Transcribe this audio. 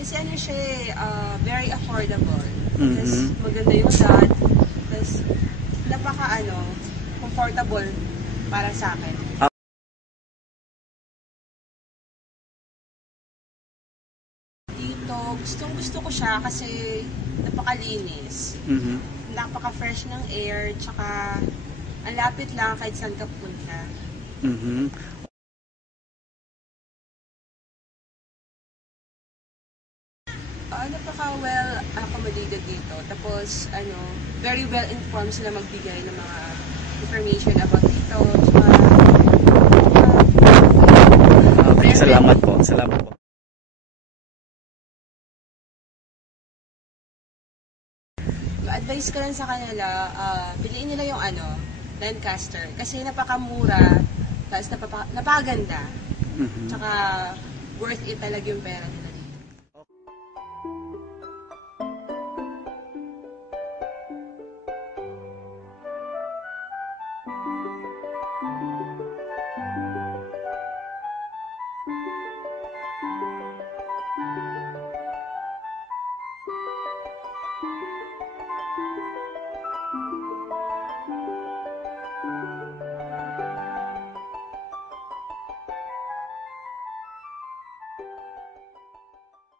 Kasi ano siya very affordable. Tapos maganda yung lot. Tapos comfortable para sa akin. Dito, gusto ko siya kasi napakalinis. Napaka-fresh ng air, tsaka ang lapit lang kahit saan ka punta. Napaka-well accommodated dito. Tapos, very well informed sila magbigay ng mga information about dito. Okay, salamat po. Salamat po. Advice ko lang sa kanila, piliin nila yung Lancaster. Kasi napakamura, tapos napakaganda. Tsaka worth it talaga yung pera.